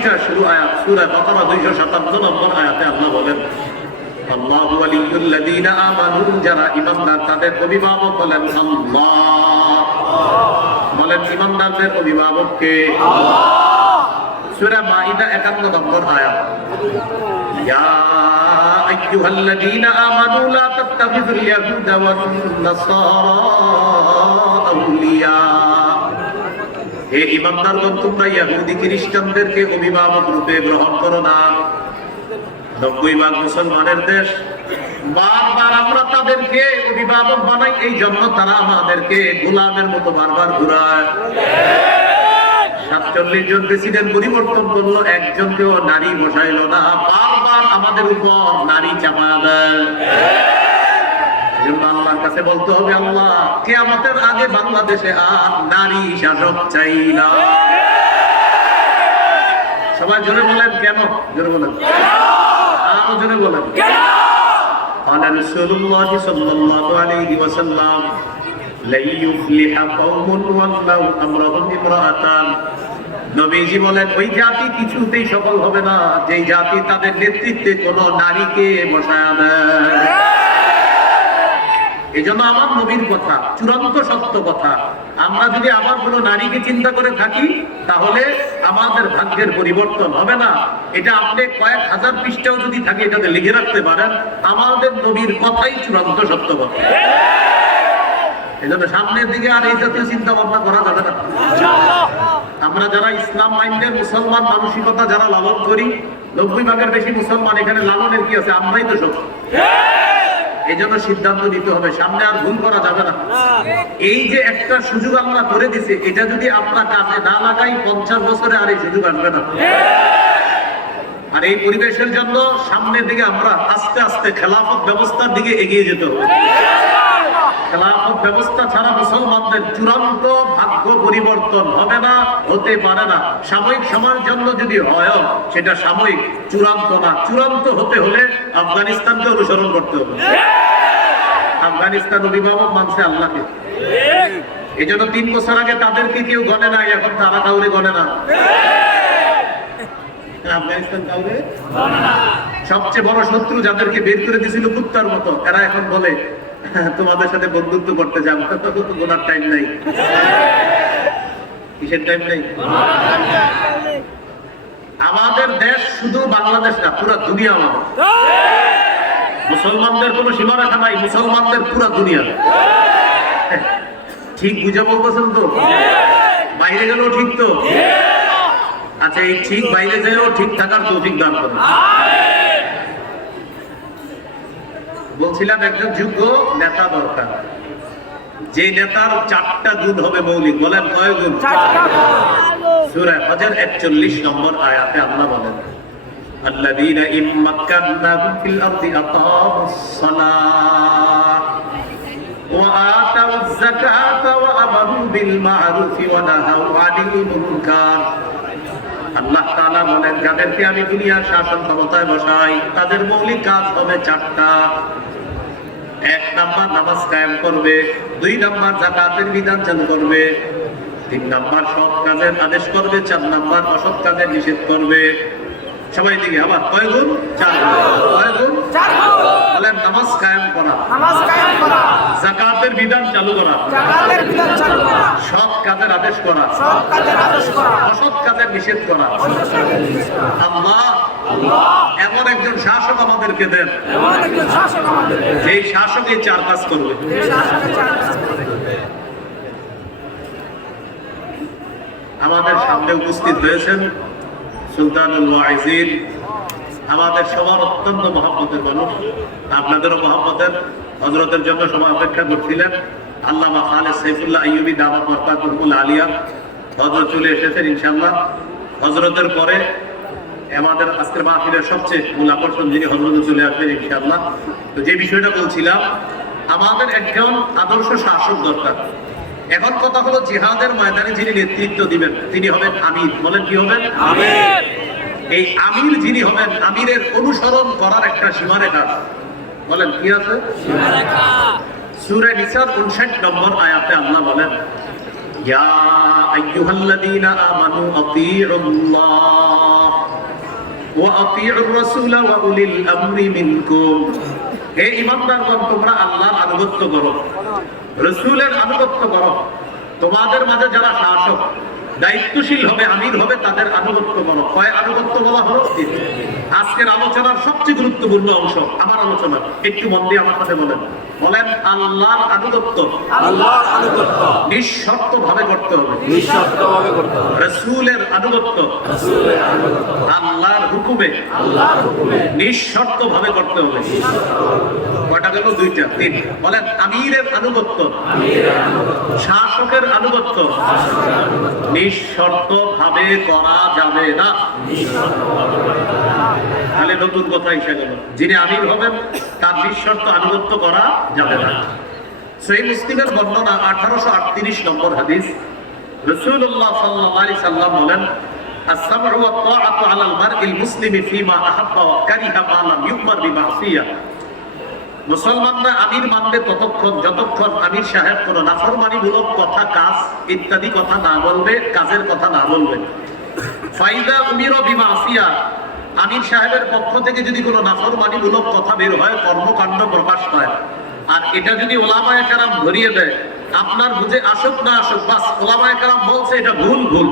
পৃষ্ঠা শুরু আয়াত সূরা বাকারা 257 নম্বর আয়াতে আল্লাহ বলেন আল্লাহু ওয়ালিয়ুল্লাযীনা আমানু, যারা ঈমানদার তাদের অভিভাবক হলেন আল্লাহ। বলেন ঈমানদারদের অভিভাবক কে? আল্লাহ। সূরা মাইদা 51 নম্বর আয়াত, ইয়া আইয়ুহাল্লাযীনা আমানু লা তাত্তাখিযুল ইয়াহুদা ওয়ান নাসারা আউলিয়া। হে ঈমানদারগণ, তোমরা ইহুদি খ্রিস্টানদেরকে অভিভাবক রূপে গ্রহণ করো না। 90% মুসলমানের দেশ, বারবার আমরা তাদেরকে অভিভাবক বানাই, এই জন্য তারা আমাদেরকে গোলামের মতো বারবার ঘুরায়। 47 জন প্রেসিডেন্ট পরিবর্তন করলো, একজনকেও নারী বসাইলো না, বারবার আমাদের উপর নারী চাপা দেয়। আল্লাহর কাছে বলতে হবে, আল্লাহ কিয়ামতের আগে বাংলাদেশে আর নারী শাসক চাই না। সবাই জোরে বলেন কেন? জোরে বলেন, আরো জোরে বলেন। قال رسول الله صلى الله عليه وسلم لن يفلح قوم ولوا امرهم امرأة। নবীজি বলেন, ওই জাতি কিছুতেই সফল হবে না যেই জাতি তাদের নেতৃত্বে কোন নারীকে বসায় দেয়। এজন্য আমার নবীর কথা চূড়ান্ত সত্য কথা। আমরা যদি আবার কোন নারীকে চিন্তা করে থাকি তাহলে আমাদের ভাগ্যের পরিবর্তন হবে না। এটা আপনি কয়েক হাজার পৃষ্ঠাও যদি থাকে এটাতে লিখে রাখতে পারেন, আমাদের নবীর কথাই চূড়ান্ত সত্য কথা। এজন্য সামনের দিকে আর এই জাতীয় চিন্তা ভাবনা করা যাবে না। আমরা যারা ইসলাম মাইন্ডের মুসলমান মানসিকতা যারা লালন করি, 90% বেশি মুসলমান, এখানে লালনের কি আছে? আমরাই তো সব। এই জন্য সিদ্ধান্ত নিতে হবে, সামনে আর ভুল করা যাবে না। এই যে একটা সুযোগ আল্লাহ করে দিছে, এটা যদি আমরা কাজে না লাগাই 50 বছরে আর এই সুযোগ আসবে না। আর এই পরিবেশের জন্য সামনের দিকে আমরা আস্তে আস্তে খেলাফত ব্যবস্থার দিকে এগিয়ে যেতে হবে। খেলাফত ব্যবস্থা ছাড়া মুসলমানদের চূড়ান্ত ভাগ্য পরিবর্তন হবে না, হতে পারে না। সাময়িক সময়ের জন্য যদি হয় সেটা সাময়িক, চূড়ান্ত না। চূড়ান্ত হতে হলে আফগানিস্তানকে অনুসরণ করতে হবে। আফগানিস্তান অভিভাবক মানছে আল্লাহকে, এই জন্য 3 বছর আগে তাদেরকে কেউ গণে নাই, এখন তারা কাউরে গণে না। আফগানিস্তান কাউরে গণে না। সবচেয়ে বড় শত্রু যাদেরকে বের করে দিয়েছিল কুত্তার মতো, এরা এখন বলে তোমাদের সাথে বন্ধুত্ব করতে যাবো, তো গোনার টাইম নাই। কিসের টাইম নাই? আমাদের দেশ শুধু বাংলাদেশ না, পুরো দুনিয়া আমাদের। মুসলমানদের কোনো সীমারেখা নাই, মুসলমানদের পুরো দুনিয়া। ঠিক বুঝে বলতেছেন তো? বাইরে গেলেও ঠিক তো? আচ্ছা, এই ঠিক বাইরে যাইও ঠিক থাকার তৌফিক দান করুন। বলছিলাম একজন যোগ্য নেতা দরকার, যে নেতার 4টা গুণ হবে মৌলিক। বলেন কয় গুণ? সূরা হজর 41 নম্বর আয়াতে আল্লাহ বলেন, আল্লাযীনা ইম্মাক্কান্নাহুম ফিল আরদি আকামুস সালাহ ওয়া আতাউয যাকাতা ওয়া আমারু বিল মা'রুফি ওয়া নাহাউ আনিল মুনকার। আল্লাহ তাআলা বলেন, যাদেরকে আমি দুনিয়ার শাসন ক্ষমতায় বসাই তাদের মৌলিক কাজ হবে 4টা। 1 নাম্বার নামাজ কায়েম করবে, 2 নাম্বার যাকাতের বিধান চালু করবে, 3 নাম্বার সৎ কাজের আদেশ করবে, 4 নাম্বার অসৎ কাজের নিষেধ করবে। সবাই দিকে আবার কয় গুণ? 4 গুণ। কয় গুণ? 4 গুণ। বলেন নামাজ কায়েম করা, যাকাতের বিধান চালু করা, সৎ কাজের আদেশ করা, অসৎ কাজের নিষেধ করা। আল্লাহ এমন একজন শাসক আমাদেরকে দেন, যেই শাসক এই 4 কাজ করবে। আমাদের সামনে উপস্থিত হয়েছেন সুলতানুল ওয়াইজিন, আমাদের সবার অত্যন্ত মহব্বতের মানুষ, আপনাদেরও মহব্বতের। হযরতের জন্য সবাই অপেক্ষা করছিলেন। আল্লামা খালেদ সাইফুল্লাহ আইয়ুবী দাওয়াত বরকাতুল আলিয়া হযরত চলে এসেছেন ইনশাআল্লাহ। হযরতের পরে আমাদের আজকের মাহফিলের সবচেয়ে মূল আকর্ষণ যিনি হযরত চলে আসবেন ইনশাআল্লাহ। তো যে বিষয়টা বলছিলাম, আমাদের একজন আদর্শ শাসক দরকার। এখন কথা হলো, জিহাদের ময়দানে যিনি নেতৃত্ব দিবেন তিনি হবেন আমির। বলেন কি হবেন? আমির। এই আমির যিনি হবেন, আমিরের অনুসরণ করার একটা সীমারেখা। বলেন কি আছে? সীমারেখা। সূরা নিসার 59 নম্বর আয়াতে আল্লাহ বলেন, ইয়া আইয়ুহাল্লাযীনা আমানু আতিউল্লাহ ওয়া আতিউর রাসূলা ওয়া উলিল আমরি মিনকুম, হে ঈমানদারগণ তোমরা আল্লাহর আনুগত্য করো, রাসূলের আনুগত্য করো। তোমাদের মাঝে যারা শাসক দায়িত্বশীল হবে, আমির হবে, তাদের আনুগত্য করো। কয় আনুগত্য বলা হলো? আজকের আলোচনার সবচেয়ে গুরুত্বপূর্ণ অংশ আমার আলোচনা, একটু মন দিয়ে আমার সাথে বলেন। আল্লাহর আনুগত্য, আল্লাহর আনুগত্য নিঃশর্ত ভাবে করতে হবে, নিঃশর্ত ভাবে করতে হবে। রাসূলের আনুগত্য, রাসূলের আনুগত্য আল্লাহর হুকুমে, আল্লাহর হুকুমে নিঃশর্ত ভাবে করতে হবে। কয়টা গেল? দুইটা। তিন। বলেন আমিরের আনুগত্য, আমিরের আনুগত্য শাসকের আনুগত্য নিঃশর্ত ভাবে করা যাবে না। তাহলে নতুন কথা এসে গেল, যিনি আমির হবেন তার নিঃশর্ত আনুগত্য করা যাবে না। সহিহ মুসলিমের বর্ণনা 1838 নম্বর হাদিস, রাসূলুল্লাহ সাল্লাল্লাহু আলাইহি সাল্লাম বলেন, আস-সামউ ওয়াত তাআতু আলাল মারইল মুসলিমি ফীমা আহাব্বা ওয়া কারিহা মা লাম ইউমার বিমাসিয়া। মুসলমানরা আমির মানবে ততক্ষণ যতক্ষণ আমির সাহেব কোন নাফরমানিমূলক কথা, কাজ ইত্যাদি কথা না বলবে, কাজের কথা না বলবে। ফাইদা উমিরা বিমাসিয়া, আমির সাহেবের পক্ষ থেকে যদি কোনো নাফরমানিমূলক কথা বের হয়, কর্মকাণ্ড প্রকাশ পায়, আর এটা যদি ওলামায়ে কেরাম ধরিয়ে দেয়, আপনার বুঝে আসুক না আসুক, বাস ওলামায়ে কেরাম বলছে এটা ভুল, ভুল।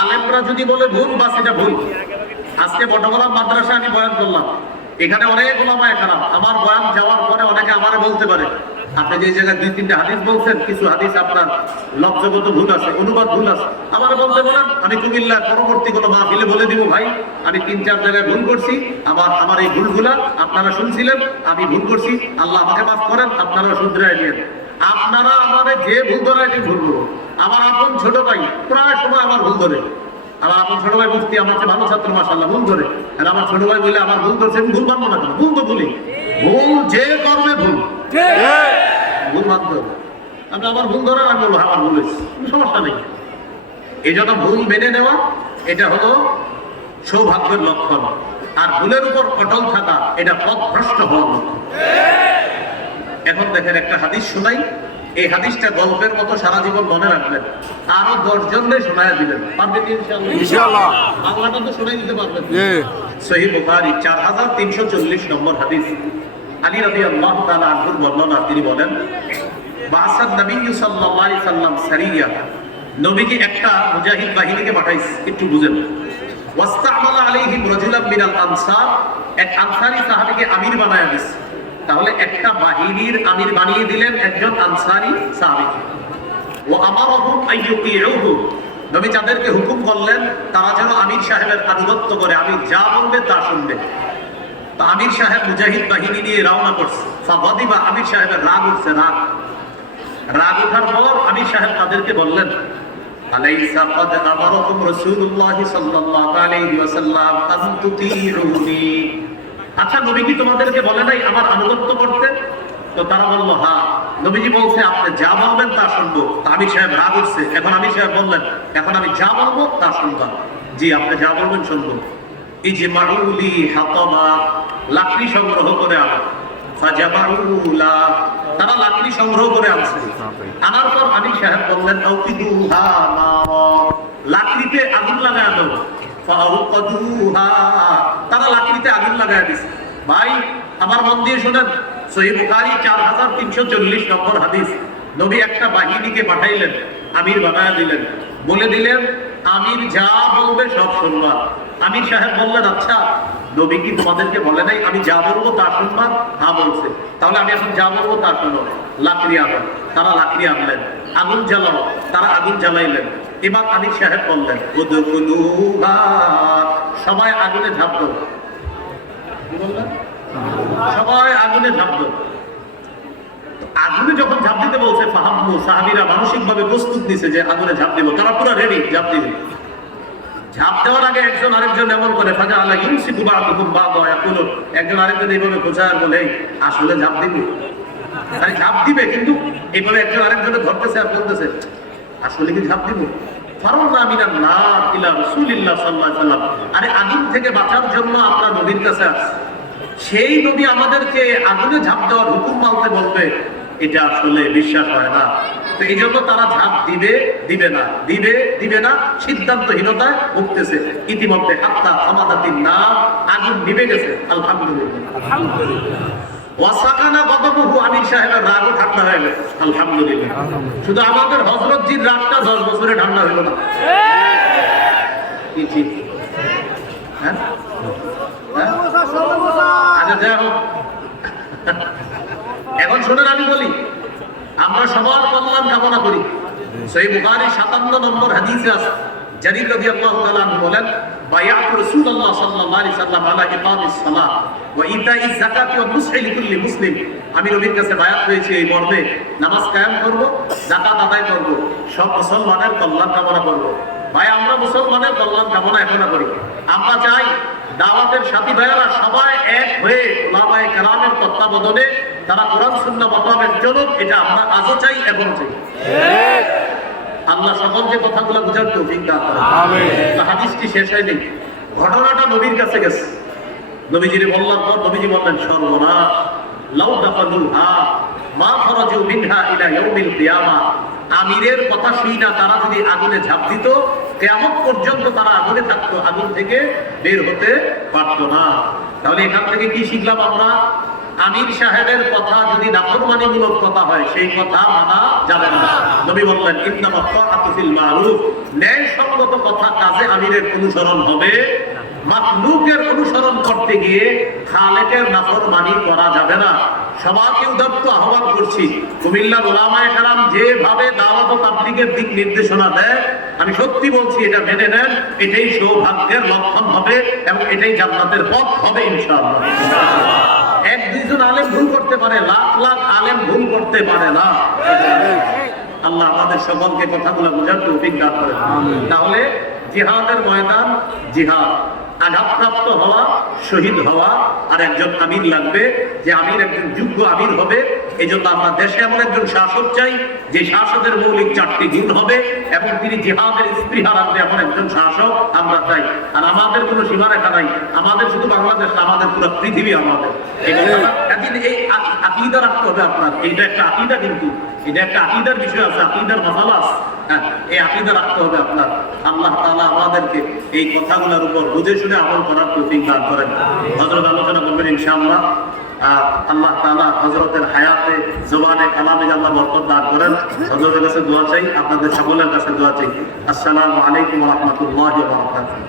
আলেমরা যদি বলে ভুল, বাস এটা ভুল। আজকে বটগলা মাদ্রাসায় আমি বয়ান করলাম, এখানে অনেক ওলামায়ে কেরাম, আমার বয়ান যাওয়ার পরে অনেকে আমারে বলতে পারে, আপনি যে জায়গায় 2-3টা হাদিস বলছেন, কিছু হাদিস আপনার লফজগত ভুল আছে, অনুবাদ ভুল আছে, আমারে বলতে বলেন। আমি কুমিল্লার পরবর্তী কোনো মাহফিলে বলে দিব, ভাই আমি 3-4 জায়গায় ভুল করছি, আমার এই ভুলগুলা আপনারা শুনছিলেন, আমি ভুল করছি, আল্লাহ আমাকে মাফ করেন, আপনারা শুধরাই নিয়েন। আপনারা আমারে যে ভুল ধরায় ভুল করবো। আমার আপন ছোট ভাই প্রায় সময় আমার ভুল ধরে, আমার আপন ছোট ভাই মুফতি, আমার চেয়ে ভালো ছাত্র মাশাআল্লাহ, ভুল ধরে। আর আমার ছোট ভাই বলে আমার ভুল করছে, ভুল মানবো না কেন? ভুল তো ভুলি, ভুল যে করবে ভুল, ভুল মানতে হবে। আপনি আমার ভুল ধরেন, আমি বলবো আমার ভুল হয়েছে, সমস্যা নেই। এই জন্য ভুল মেনে নেওয়া এটা হলো সৌভাগ্যের লক্ষণ, আর ভুলের উপর অটল থাকা এটা পথভ্রষ্ট হওয়ার লক্ষণ। এখন দেখেন একটা হাদিস শোনাই, এই হাদিসটা গল্পের মতো সারা জীবন মনে রাখবেন, আরো 10 জনকে শোনায় দিবেন, পারবেন ইনশাআল্লাহ? বাংলাটা তো শোনাই দিতে পারবেন। সহিহ বুখারী 4340 নম্বর হাদিস, আলী রাদিয়াল্লাহু তাআলা আনহুর বর্ণনা, তিনি বলেন, বাসাত নবী সাল্লাল্লাহু আলাইহি সাল্লাম সারিয়া, নবীজি একটা মুজাহিদ বাহিনীকে পাঠাইছে, একটু বুঝেন। ওয়াস্তামালা আলাইহিম রাজুলাম মিনাল আনসার, এক আনসারী সাহাবীকে আমির বানায়া দিয়েছে। তাহলে একটা বাহিনীর আমির বানিয়ে দিলেন একজন আনসারী সাহাবীকে। ওয়া আমারহুম আইয়ুতিউহু, নবী যাদেরকে হুকুম করলেন তারা যেন আমির সাহেবের আনুগত্য করে, আমির যা বলবে তা শুনবে। তো আমির সাহেব মুজাহিদ বাহিনী নিয়ে রওনা করছে। ফাগাদিবা, আমির সাহেবের রাগ উঠছে, রাগ ওঠার পর আমির সাহেব তাদেরকে বললেন, আলাইসা ক্বাদ আমারাকুম রাসূলুল্লাহ সাল্লাল্লাহু আলাইহি ওয়াসাল্লাম আন তুতিউনি, আচ্ছা নবী কি তোমাদেরকে বলে নাই আমার আনুগত্য করতে? তো তারা বলল হ্যাঁ, নবীজি বলছে আপনি যা বলবেন তা শুনবো। আমির সাহেব রাগ উঠছে, এখন আমির সাহেব বললেন এখন আমি যা বলবো তা শুনবা। জি আপনি যা বলবেন শুনবো। ইজমাউলি হাতাবা, লাকড়ি সংগ্রহ করে আনো। ফাজামাউলা, তারা লাকড়ি সংগ্রহ করে আনছে। আনার পর আমির সাহেব বললেন আউকিদুহা নার, লাকড়িতে আগুন লাগায় দাও। ফাউকাদুহা, তারা লাকড়িতে আগুন লাগায় দিছে। ভাই আমার মন দিয়ে শুনেন, সহিহ বুখারী 4340 নম্বর হাদিস, নবী একটা বাহিনীকে পাঠাইলেন, আমির বানায়া দিলেন, বলে দিলেন আমির যা বলবে সব শুনবা। আমির সাহেব বললেন আচ্ছা নবী কি তোমাদেরকে বলে নাই আমি যা বলবো তা শুনবা? হ্যাঁ বলছে, তাহলে আমি এখন যা বলবো তা শুনো। লাকড়ি আনো, তারা লাকড়ি আনলেন। আগুন জ্বালাও, তারা আগুন জ্বালাইলেন। এবার আমির সাহেব বললেন উদখুলুহা, সবাই আগুনে ঝাঁপ দাও। কি বললেন? সবাই আগুনে ঝাঁপ দাও। আগুনে যখন ঝাঁপ দিতে বলছে, ফাহাম্মু, সাহাবীরা মানসিকভাবে প্রস্তুত নিছে যে আগুনে ঝাঁপ দিব, তারা পুরো রেডি ঝাঁপ দিবে। ঝাঁপ দেওয়ার আগে একজন আরেকজন এমন করে ফাজা আল্লাহ ইউসিকু বা'দুকুম বা'দা ইয়াকুলু, একজন আরেকজন এইভাবে বোঝায় বলে আসলে ঝাঁপ দিবে, আরে ঝাঁপ দিবে, কিন্তু এইভাবে একজন আরেকজনের ধরতেছে আর বলতেছে আসলে কি ঝাঁপ দিব? ফারাউনা মিনান নার ইলা রাসূলিল্লাহ সাল্লাল্লাহু আলাইহি ওয়াসাল্লাম, আরে আগুন থেকে বাঁচার জন্য আমরা নবীর কাছে আসছি, সেই নবী আমাদেরকে আগুনে ঝাঁপ দেওয়ার হুকুম মানতে বলবে, এটা আসলে বিশ্বাস হয় না। তো এই জন্য তারা ঝাঁপ দিবে দিবে না সিদ্ধান্তহীনতায় ভুগতেছে। ইতিমধ্যে হাত্তা আমাদাতিন নার, আগুন নিভে গেছে। আলহামদুলিল্লাহ। ওয়াসাকানা গদবহু, আমির সাহেবের রাগও ঠান্ডা হয়ে গেছে। আলহামদুলিল্লাহ। শুধু আমাদের হযরতজির রাগটা 10 বছরে ঠান্ডা হলো না। কি হ্যাঁ আচ্ছা যাই হোক, এখন শোনেন আমি বলি, আমরা সবার কল্যাণ কামনা করি। সহিহ বুখারী 57 নম্বর হাদিসে আছে, জারীর রাদিয়াল্লাহু তাআলা আনহু বলেন, বায়াতু রাসূলুল্লাহ সাল্লাল্লাহু আলাইহি সাল্লাম আলা ইকামিস সালাহ ওয়া ইতাইজ যাকাতি ওয়া নুসহি লিকুল্লি মুসলিম। আমি নবীর কাছে বায়াত হয়েছি এই মর্মে, নামাজ কায়েম করব, যাকাত আদায় করব, সব মুসলমানের কল্যাণ কামনা করব। ভাই, আমরা মুসলমানের কল্যাণ কামনা এখন করি। আমরা চাই দাওয়াতের সাথী ভাইয়েরা সবাই এক হয়ে উলামায়ে কেরামের তত্ত্বাবধানে তারা কোরআন সুন্নাহ মোতাবেক চলুক। এটা আমরা আজও চাই, এখন চাই। আল্লাহ সকলকে কথাগুলো বুঝার তৌফিক দান করেন। আমিন। হাদিসটি শেষ হয়নি, ঘটনাটা নবীর কাছে গেছে। নবীজির বলার পর নবীজি বললেন, সর্বনাশ, লাউ দাফালুহা মা খরাজু মিনহা ইলা ইয়াউমিল কিয়ামাহ। আমিরের কথা শুই না তারা যদি আগুনে ঝাঁপ দিত, কিয়ামত পর্যন্ত তারা আগুনে থাকতো, আগুন থেকে বের হতে পারতো না। তাহলে এখান থেকে কি শিখলাম আমরা? আমির সাহেবের কথা যদি নাফরমানিমূলক কথা হয়, সেই কথা মানা যাবে না। নবী বললেন, ইন্নামা তাআতু ফিল মারুফ, ন্যায়সঙ্গত কথা কাজে আমিরের অনুসরণ হবে। মাখলুকের অনুসরণ করতে গিয়ে খালেকের নাফরমানি করা যাবে না। সবাইকে উদাত্ত আহ্বান করছি, কুমিল্লার উলামায়ে কেরাম যেভাবে দাওয়াত ও তাবলীগের দিক নির্দেশনা দেয়, আমি সত্যি বলছি এটা মেনে নেন, এটাই সৌভাগ্যের লক্ষণ হবে এবং এটাই জান্নাতের পথ হবে ইনশাআল্লাহ। এক দুইজন আলেম ভুল করতে পারে, লাখ লাখ আলেম ভুল করতে পারে না। আল্লাহ আমাদের সকলকে কথাগুলো বোঝার তৌফিক দান করেন। তাহলে জিহাদের ময়দান, জিহাদ, আঘাতপ্রাপ্ত হওয়া, শহীদ হওয়া, আর একজন আমির লাগবে, যে আমির একজন যোগ্য আমির হবে। এই জন্য আমরা দেশে এমন একজন শাসক চাই যে শাসকের মৌলিক 4টি গুণ হবে এবং তিনি জিহাদের স্পৃহা রাখবে, এমন একজন শাসক আমরা চাই। আর আমাদের কোনো সীমারেখা নাই, আমাদের শুধু বাংলাদেশ, আমাদের পুরো পৃথিবী আমাদের। এই আকীদা রাখতে হবে আপনার, এইটা একটা আকীদা, কিন্তু এটা একটা আকীদার বিষয় আছে, আকীদার মাসালা আছে। হ্যাঁ, এই আকীদা রাখতে হবে আপনার। আল্লাহ তাআলা আমাদেরকে এই কথাগুলোর উপর বুঝে শুনে আমল করার তৌফিক দান করেন। হযরত আলোচনা করবেন ইনশাআল্লাহ। আল্লাহ তাআলা হযরতের হায়াতে, জবানে, কালামে আল্লাহ বরকত দান করেন। হযরতের কাছে দোয়া চাই, আপনাদের সকলের কাছে দোয়া চাই। আসসালামু আলাইকুম ওয়া রাহমাতুল্লাহি ওয়া বারাকাতুহু।